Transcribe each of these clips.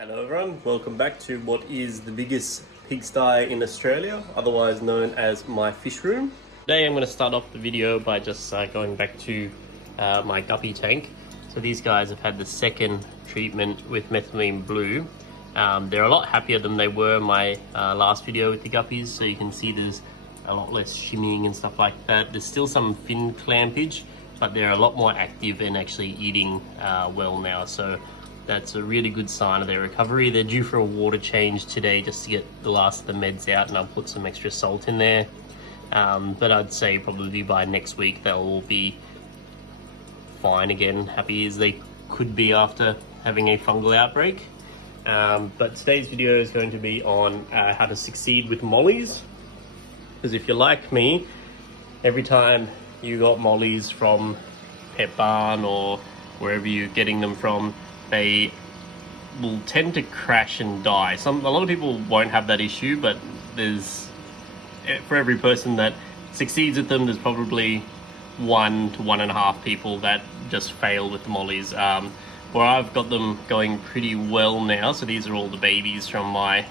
Hello everyone, welcome back to what is the biggest pigsty in Australia, otherwise known as my fish room. Today I'm going to start off the video by just going back to my guppy tank. So these guys have had the second treatment with methylene blue. They're a lot happier than they were in my last video with the guppies, so you can see there's a lot less shimmying and stuff like that. There's still some fin clampage, but they're a lot more active and actually eating well now. So that's a really good sign of their recovery. They're due for a water change today just to get the last of the meds out, and I'll put some extra salt in there. But I'd say probably by next week they'll all be fine again, happy as they could be after having a fungal outbreak. But today's video is going to be on how to succeed with mollies. Because if you're like me, every time you got mollies from Pet Barn or wherever you're getting them from, they will tend to crash and die. A lot of people won't have that issue, but for every person that succeeds with them, there's probably 1 to 1.5 people that just fail with the mollies. Where I've got them going pretty well now. So these are all the babies from my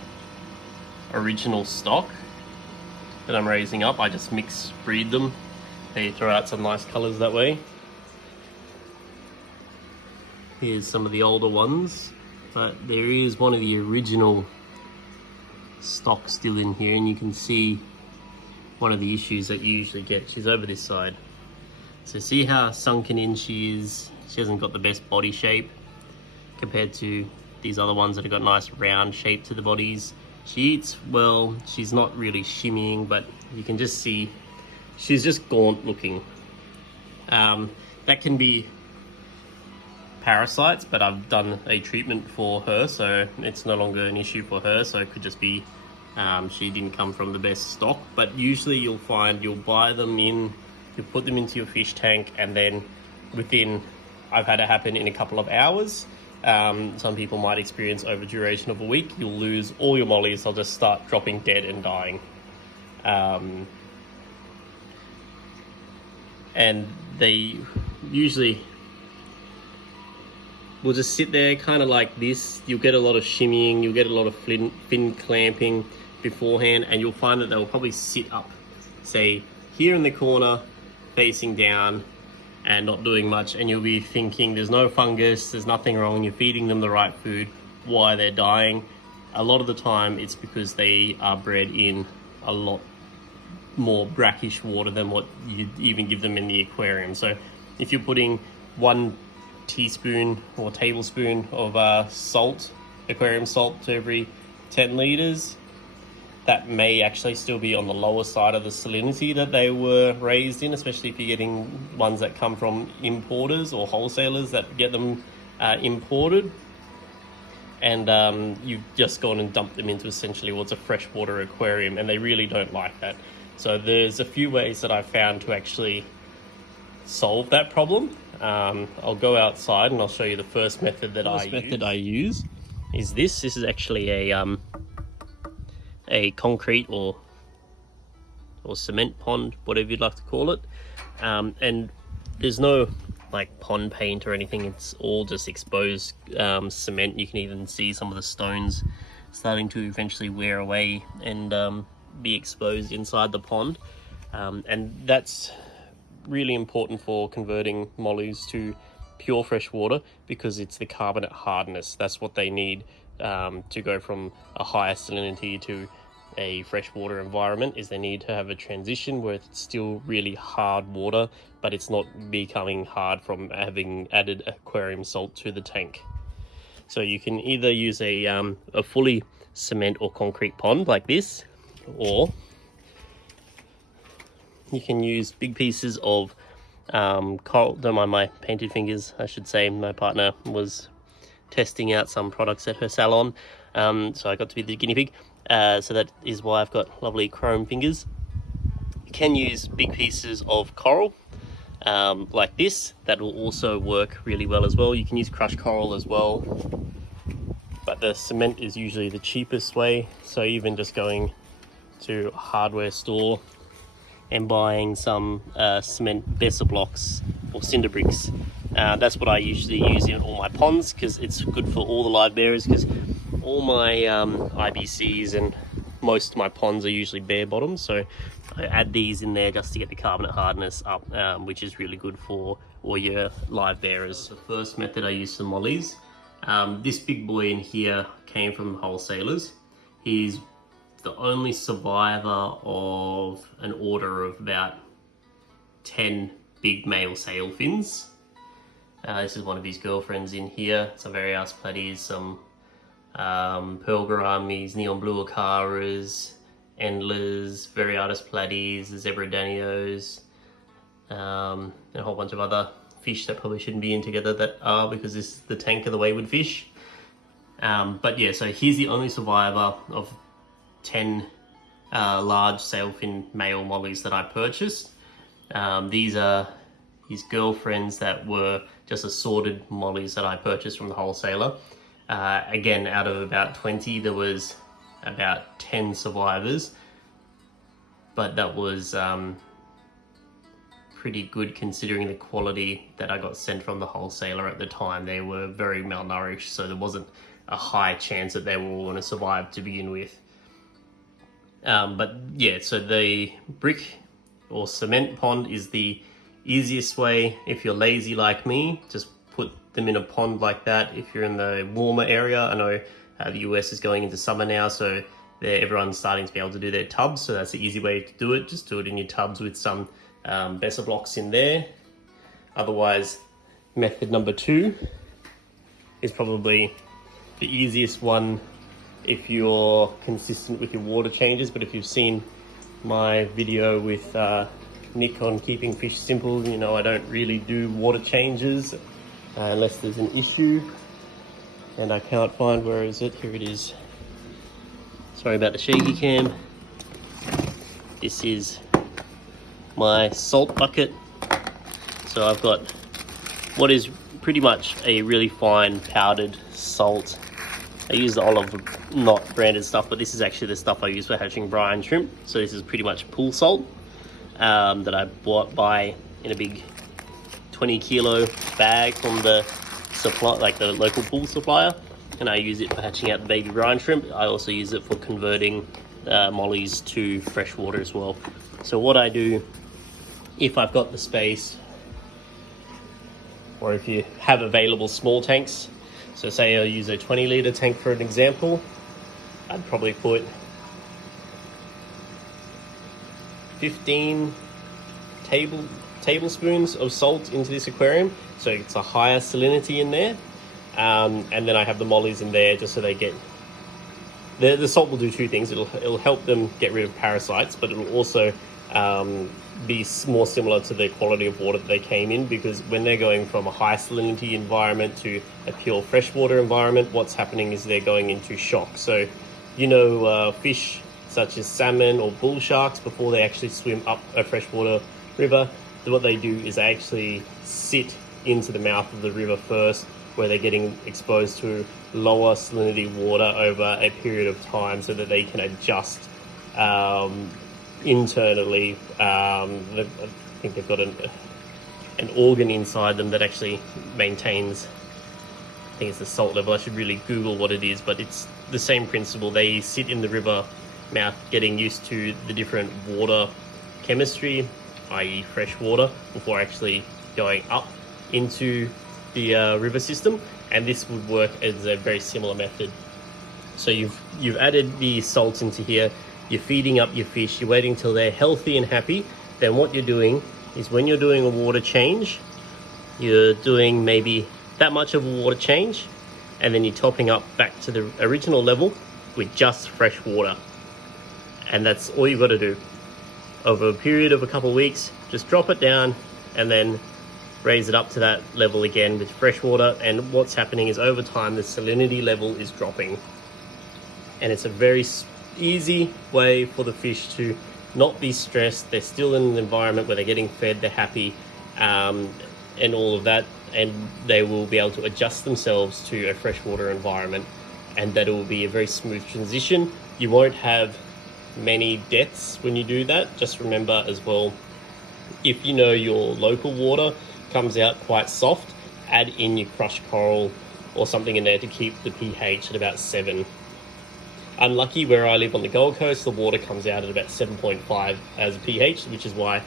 original stock that I'm raising up. I just mix breed them. They throw out some nice colors that way. Here's some of the older ones, but there is one of the original stock still in here, and you can see one of the issues that you usually get. She's over this side. So see how sunken in she is. She hasn't got the best body shape compared to these other ones that have got nice round shape to the bodies. She eats well, she's not really shimmying, but you can just see she's just gaunt looking. That can be parasites, but I've done a treatment for her, so it's no longer an issue for her. So it could just be she didn't come from the best stock. But usually you'll find you'll buy them in, you put them into your fish tank, and then within, I've had it happen in a couple of hours. Some people might experience over duration of a week, you'll lose all your mollies. They'll just start dropping dead and dying. And they usually will just sit there kind of like this. You'll get a lot of shimmying, you'll get a lot of fin clamping beforehand, and you'll find that they'll probably sit up, say here in the corner, facing down, and not doing much, and you'll be thinking there's no fungus, there's nothing wrong, you're feeding them the right food. Why they're dying? A lot of the time it's because they are bred in a lot more brackish water than what you'd even give them in the aquarium. So if you're putting 1 teaspoon or tablespoon of salt, aquarium salt, to every 10 liters, that may actually still be on the lower side of the salinity that they were raised in, especially if you're getting ones that come from importers or wholesalers that get them imported. And you've just gone and dumped them into essentially what's a freshwater aquarium, and they really don't like that. So there's a few ways that I've found to actually solve that problem. I'll go outside and I'll show you the first method that I use. This is actually a concrete or cement pond, whatever you'd like to call it. And there's no like pond paint or anything, it's all just exposed cement. You can even see some of the stones starting to eventually wear away and be exposed inside the pond. And that's really important for converting mollies to pure fresh water, because it's the carbonate hardness. That's what they need to go from a higher salinity to a freshwater environment. Is they need to have a transition where it's still really hard water, but it's not becoming hard from having added aquarium salt to the tank. So you can either use a fully cement or concrete pond like this, or you can use big pieces of coral. Don't mind my painted fingers, I should say. My partner was testing out some products at her salon, so I got to be the guinea pig. So that is why I've got lovely chrome fingers. You can use big pieces of coral like this. That will also work really well as well. You can use crushed coral as well, but the cement is usually the cheapest way. So even just going to a hardware store and buying some cement vessel blocks or cinder bricks. That's what I usually use in all my ponds, because it's good for all the live bearers, because all my IBCs and most of my ponds are usually bare bottom, so I add these in there just to get the carbonate hardness up, which is really good for all your live bearers. The first method I use for mollies. This big boy in here came from wholesalers. He's the only survivor of an order of about 10 big male sailfins. This is one of his girlfriends in here. Some Varias platies, some pearl gouramis, neon blue acaras, endlers, Variatus platies, zebra danios, and a whole bunch of other fish that probably shouldn't be in together that are, because this is the tank of the wayward fish. But yeah, so he's the only survivor of 10 large sailfin male mollies that I purchased. These are his girlfriends that were just assorted mollies that I purchased from the wholesaler. Again, out of about 20, there was about 10 survivors, but that was pretty good considering the quality that I got sent from the wholesaler at the time. They were very malnourished, so there wasn't a high chance that they were all going to survive to begin with. But yeah, so the brick or cement pond is the easiest way. If you're lazy like me, just put them in a pond like that. If you're in the warmer area, I know the US is going into summer now, so everyone's starting to be able to do their tubs, so that's the easy way to do it. Just do it in your tubs with some Besser blocks in there. Otherwise, method number 2 is probably the easiest one if you're consistent with your water changes. But if you've seen my video with Nick on keeping fish simple, you know I don't really do water changes unless there's an issue, and I can't find, where is it? Here it is. Sorry about the shaky cam. This is my salt bucket. So I've got what is pretty much a really fine powdered salt. I use the Olive Knot branded stuff, but this is actually the stuff I use for hatching brine shrimp. So this is pretty much pool salt that I buy in a big 20 kilo bag from the supply, like the local pool supplier, and I use it for hatching out the baby brine shrimp. I also use it for converting mollies to freshwater as well. So what I do, if I've got the space, or if you have available small tanks, so say I use a 20 litre tank for an example, I'd probably put 15 tablespoons of salt into this aquarium, so it's a higher salinity in there, and then I have the mollies in there just so they get, the salt will do two things. It'll help them get rid of parasites, but it'll also be more similar to the quality of water that they came in, because when they're going from a high salinity environment to a pure freshwater environment, what's happening is they're going into shock. So fish such as salmon or bull sharks, before they actually swim up a freshwater river, what they do is they actually sit into the mouth of the river first, where they're getting exposed to lower salinity water over a period of time so that they can adjust internally. I think they've got an organ inside them that actually maintains, I think it's the salt level. I should really Google what it is, but it's the same principle. They sit in the river mouth getting used to the different water chemistry, i.e. fresh water, before actually going up into the river system. And this would work as a very similar method. So you've added the salt into here, you're feeding up your fish, you're waiting till they're healthy and happy. Then what you're doing is, when you're doing a water change, you're doing maybe that much of a water change, and then you're topping up back to the original level with just fresh water. And that's all you've got to do. Over a period of a couple of weeks, just drop it down and then raise it up to that level again with fresh water. And what's happening is, over time, the salinity level is dropping. And it's a very easy way for the fish to not be stressed. They're still in an environment where they're getting fed, they're happy, and all of that. And they will be able to adjust themselves to a freshwater environment, and that it will be a very smooth transition. You won't have many deaths when you do that. Just remember as well, if you know your local water comes out quite soft, add in your crushed coral or something in there to keep the pH at about 7. unlucky. Where I live on the Gold Coast, the water comes out at about 7.5 as a pH, which is why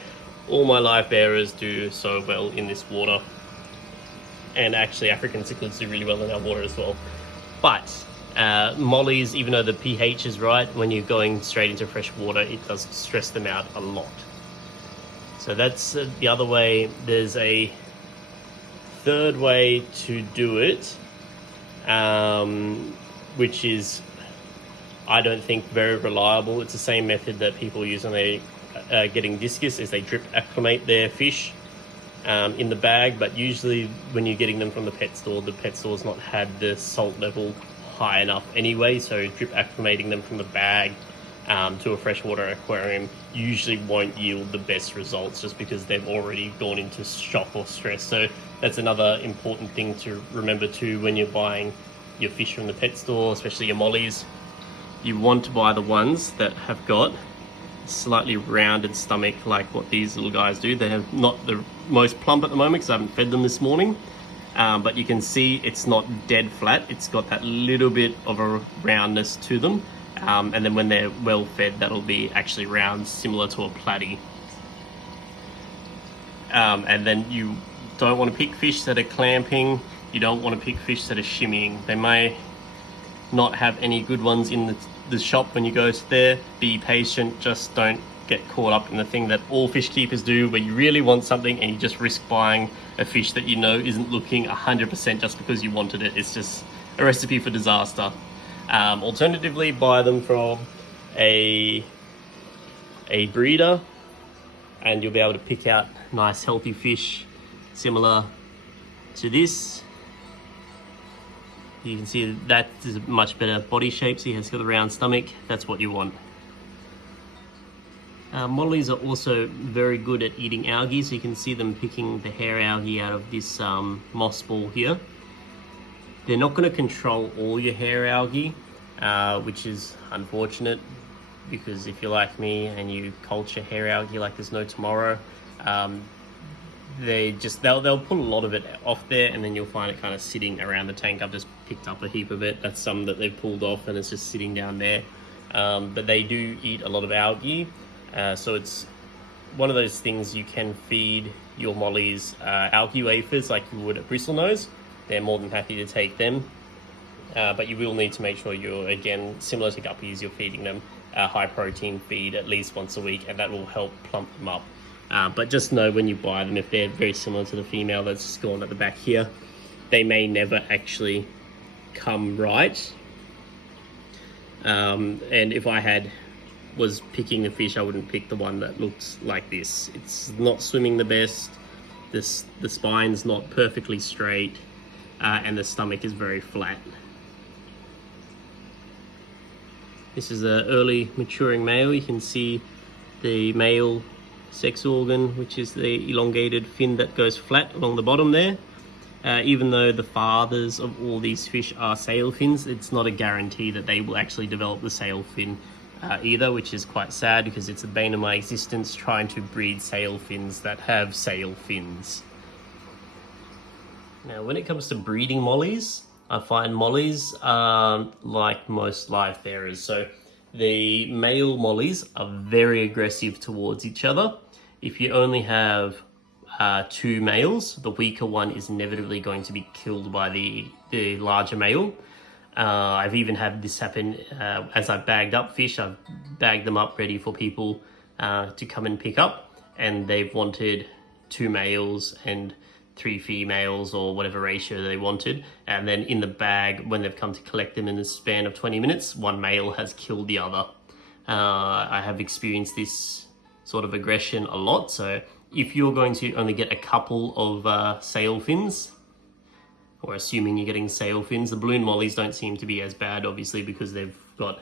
all my live bearers do so well in this water. And actually African cichlids do really well in our water as well. But mollies, even though the pH is right, when you're going straight into fresh water, it does stress them out a lot. So that's the other way. There's a third way to do it, which is, I don't think, very reliable. It's the same method that people use when they getting discus, is they drip acclimate their fish in the bag. But usually when you're getting them from the pet store's not had the salt level high enough anyway, so drip acclimating them from the bag to a freshwater aquarium usually won't yield the best results, just because they've already gone into shock or stress. So that's another important thing to remember too when you're buying your fish from the pet store, especially your mollies. You want to buy the ones that have got a slightly rounded stomach, like what these little guys do. They have not the most plump at the moment because I haven't fed them this morning, but you can see it's not dead flat. It's got that little bit of a roundness to them. And then when they're well fed, that'll be actually round, similar to a platy. And then you don't want to pick fish that are clamping. You don't want to pick fish that are shimmying. They may not have any good ones in the shop when you go there. Be patient, just don't get caught up in the thing that all fish keepers do, where you really want something and you just risk buying a fish that you know isn't looking 100% just because you wanted it. It's just a recipe for disaster. Alternatively, buy them from a breeder, and you'll be able to pick out nice healthy fish similar to this. You can see that is a much better body shape, so he has got a round stomach. That's what you want. Mollies are also very good at eating algae, so you can see them picking the hair algae out of this moss ball here. They're not going to control all your hair algae, which is unfortunate, because if you're like me and you culture hair algae like there's no tomorrow, they'll pull a lot of it off there, and then you'll find it kind of sitting around the tank. I've just picked up a heap of it. That's some that they've pulled off and it's just sitting down there. But they do eat a lot of algae, so it's one of those things. You can feed your mollies algae wafers like you would a bristlenose. They're more than happy to take them, but you will need to make sure you're, again, similar to guppies, you're feeding them a high protein feed at least once a week, and that will help plump them up. But just know when you buy them, if they're very similar to the female that's just gone at the back here, they may never actually come right. And if I was picking the fish, I wouldn't pick the one that looks like this. It's not swimming the best. The spine's not perfectly straight, and the stomach is very flat. This is an early maturing male. You can see the male sex organ, which is the elongated fin that goes flat along the bottom there. Even though the fathers of all these fish are sail fins, it's not a guarantee that they will actually develop the sail fin either, which is quite sad, because it's the bane of my existence trying to breed sail fins that have sail fins. Now, when it comes to breeding mollies, I find mollies are like most live bearers. So the male mollies are very aggressive towards each other. If you only have two males, the weaker one is inevitably going to be killed by the larger male. I've even had this happen as I've bagged up fish. I've bagged them up ready for people to come and pick up, and they've wanted two males and 3 females, or whatever ratio they wanted, and then in the bag, when they've come to collect them in the span of 20 minutes, one male has killed the other. I have experienced this sort of aggression a lot. So if you're going to only get a couple of sail fins, or assuming you're getting sail fins, the balloon mollies don't seem to be as bad, obviously, because they've got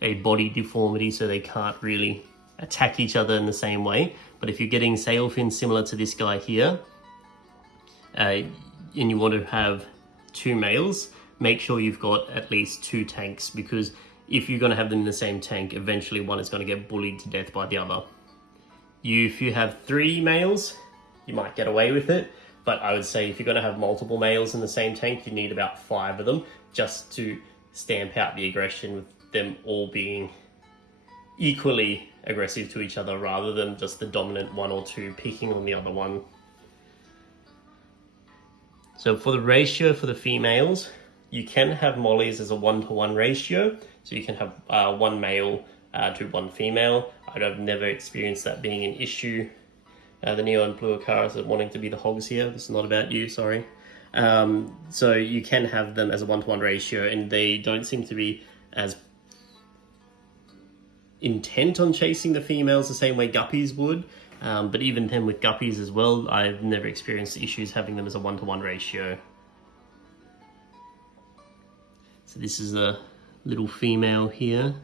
a body deformity, so they can't really attack each other in the same way. But if you're getting sail fins similar to this guy here, and you want to have two males, make sure you've got at least 2 tanks, because if you're going to have them in the same tank, eventually one is going to get bullied to death by the other. If you have 3 males, you might get away with it, but I would say if you're going to have multiple males in the same tank, you need about 5 of them, just to stamp out the aggression with them all being equally aggressive to each other rather than just the dominant one or two picking on the other one. So for the ratio for the females, you can have Mollies as a 1-to-1 ratio. So you can have one male to one female. I've never experienced that being an issue. The Neo and Blue Acaras are wanting to be the hogs here. This is not about you, sorry. So you can have them as a 1-to-1 ratio, and they don't seem to be as intent on chasing the females the same way guppies would. But even then with guppies as well, I've never experienced issues having them as a 1-to-1 ratio. So this is a little female here.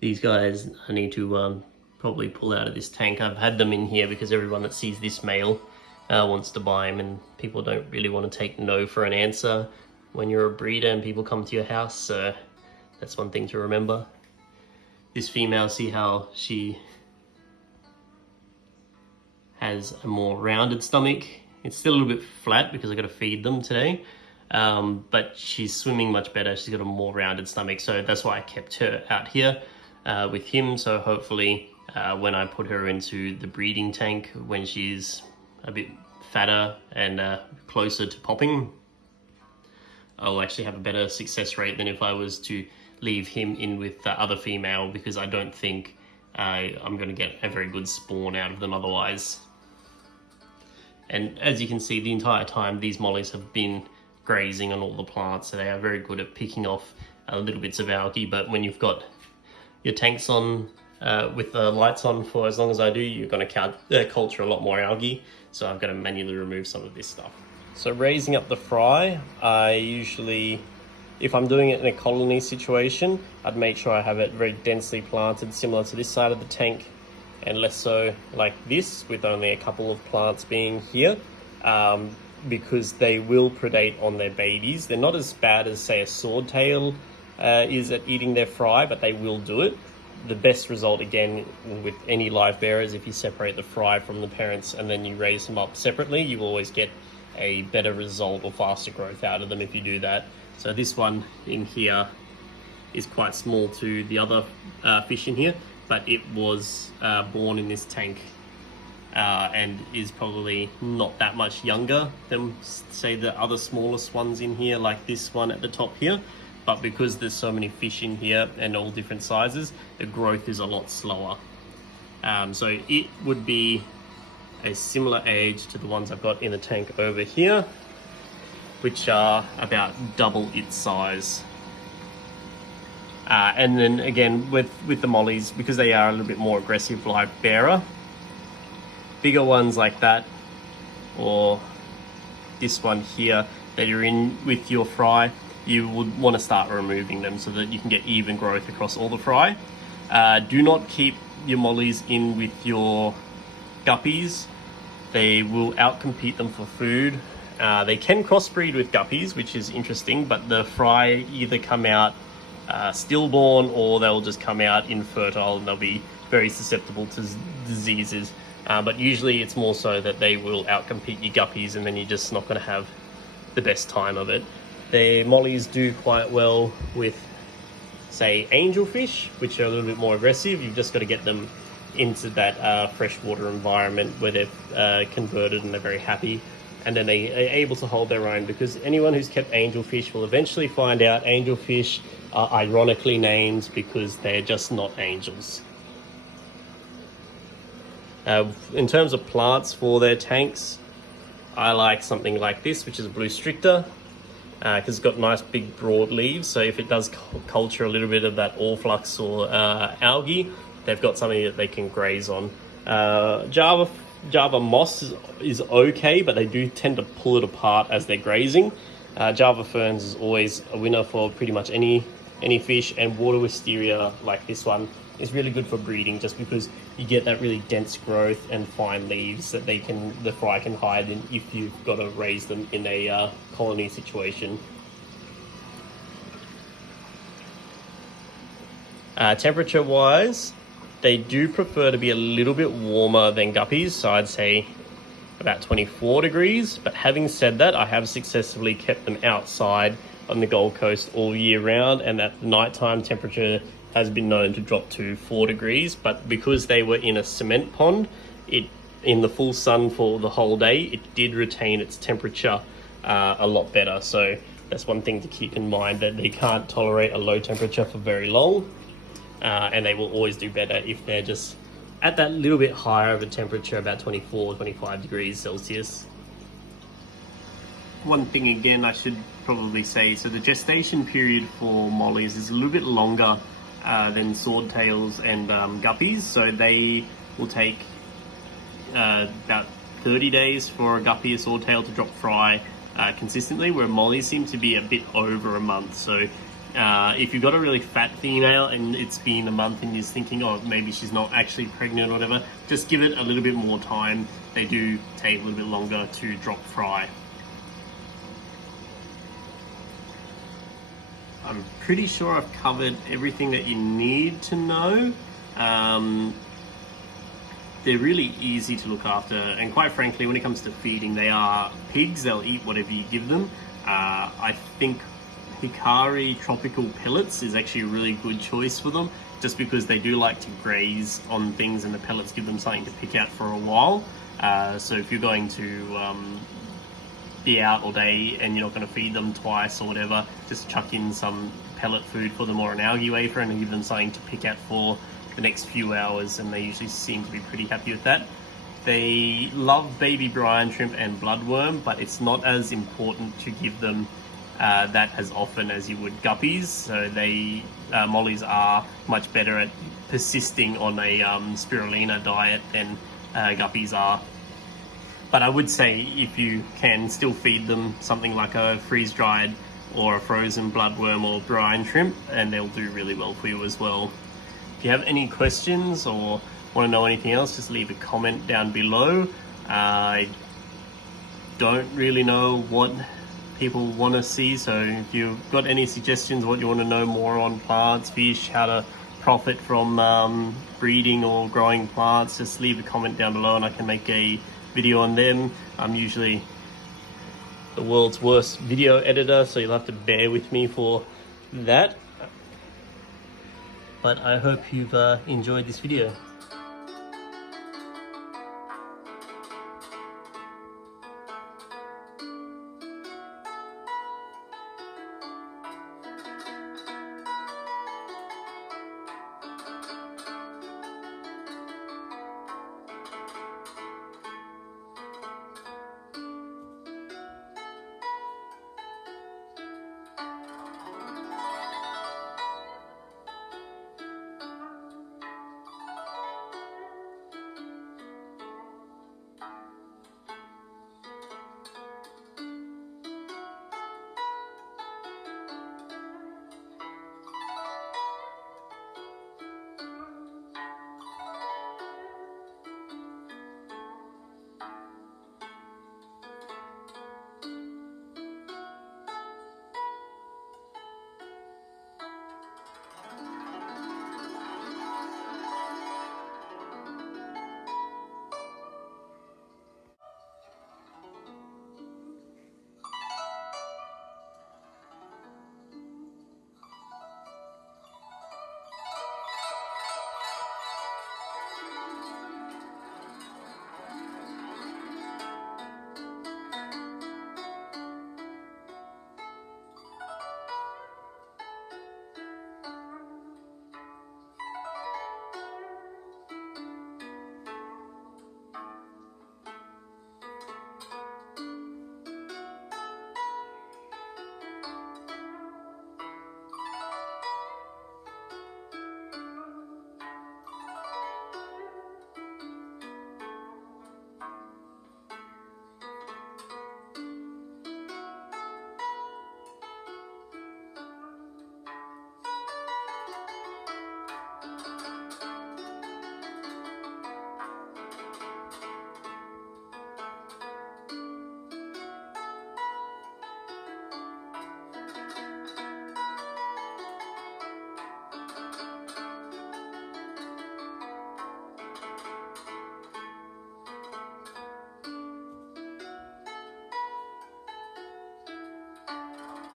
These guys I need to probably pull out of this tank. I've had them in here because everyone that sees this male wants to buy them, and people don't really want to take no for an answer when you're a breeder and people come to your house, so that's one thing to remember. This female, see how she has a more rounded stomach. It's still a little bit flat because I got to feed them today, but she's swimming much better. She's got a more rounded stomach, so that's why I kept her out here with him. So hopefully when I put her into the breeding tank, when she's a bit fatter and closer to popping, I'll actually have a better success rate than if I was to leave him in with the other female, because I don't think I'm going to get a very good spawn out of them otherwise. And as you can see, the entire time these mollies have been grazing on all the plants, so they are very good at picking off little bits of algae. But when you've got your tanks on with the lights on for as long as I do, you're going to culture a lot more algae, so I've got to manually remove some of this stuff. So raising up the fry, I usually, if I'm doing it in a colony situation, I'd make sure I have it very densely planted, similar to this side of the tank, and less so like this, with only a couple of plants being here, because they will predate on their babies. They're not as bad as, say, a swordtail is at eating their fry, but they will do it. The best result, again, with any live bearers, if you separate the fry from the parents and then you raise them up separately, you always get a better result or faster growth out of them if you do that. So this one in here is quite small to the other fish in here, but it was born in this tank and is probably not that much younger than, say, the other smallest ones in here, like this one at the top here. But because there's so many fish in here and all different sizes, the growth is a lot slower. So it would be a similar age to the ones I've got in the tank over here, which are about double its size. And then again, with the mollies, because they are a little bit more aggressive live bearer, bigger ones like that, or this one here that you're in with your fry, you would want to start removing them so that you can get even growth across all the fry. Do not keep your mollies in with your guppies. They will outcompete them for food. They can crossbreed with guppies, which is interesting, but the fry either come out stillborn or they'll just come out infertile, and they'll be very susceptible to diseases. But usually it's more so that they will outcompete your guppies, and then you're just not going to have the best time of it. The mollies do quite well with, say, angelfish, which are a little bit more aggressive. You've just got to get them into that freshwater environment where they've converted and they're very happy, and then they are able to hold their own, because anyone who's kept angelfish will eventually find out angelfish are ironically named because they're just not angels. In terms of plants for their tanks, I like something like this, which is a blue stricter, because it's got nice big broad leaves, so if it does culture a little bit of that orflux or algae, they've got something that they can graze on. Java moss is okay, but they do tend to pull it apart as they're grazing. Java ferns is always a winner for pretty much any fish, and water wisteria like this one is really good for breeding, just because you get that really dense growth and fine leaves that the fry can hide in if you've got to raise them in a colony situation. Temperature wise, they do prefer to be a little bit warmer than guppies, so I'd say about 24 degrees. But having said that, I have successfully kept them outside on the Gold Coast all year round, and at nighttime temperature has been known to drop to 4 degrees. But because they were in a cement pond, in the full sun for the whole day, it did retain its temperature a lot better. So that's one thing to keep in mind, that they can't tolerate a low temperature for very long, and they will always do better if they're just at that little bit higher of a temperature, about 24, 25 degrees Celsius. One thing again I should probably say, so the gestation period for mollies is a little bit longer than swordtails and guppies. So they will take about 30 days for a guppy or swordtail to drop fry consistently, where mollies seem to be a bit over a month. So if you've got a really fat female and it's been a month and you're thinking, oh, maybe she's not actually pregnant or whatever, just give it a little bit more time. They do take a little bit longer to drop fry. I'm pretty sure I've covered everything that you need to know. They're really easy to look after, and quite frankly, when it comes to feeding, they are pigs. They'll eat whatever you give them. I think Hikari tropical pellets is actually a really good choice for them, just because they do like to graze on things, and the pellets give them something to pick out for a while. So if you're going to be out all day and you're not going to feed them twice or whatever, just chuck in some pellet food for them or an algae wafer and give them something to pick out for the next few hours, and they usually seem to be pretty happy with that. They love baby brine shrimp and bloodworm, but it's not as important to give them that as often as you would guppies. So they mollies are much better at persisting on a spirulina diet than guppies are. But I would say, if you can, still feed them something like a freeze-dried or a frozen bloodworm or brine shrimp, and they'll do really well for you as well. If you have any questions or want to know anything else, just leave a comment down below. I don't really know what people want to see, so if you've got any suggestions, what you want to know more on plants, fish, how to profit from breeding or growing plants, just leave a comment down below and I can make a video on them. I'm usually the world's worst video editor, so you'll have to bear with me for that. But I hope you've enjoyed this video.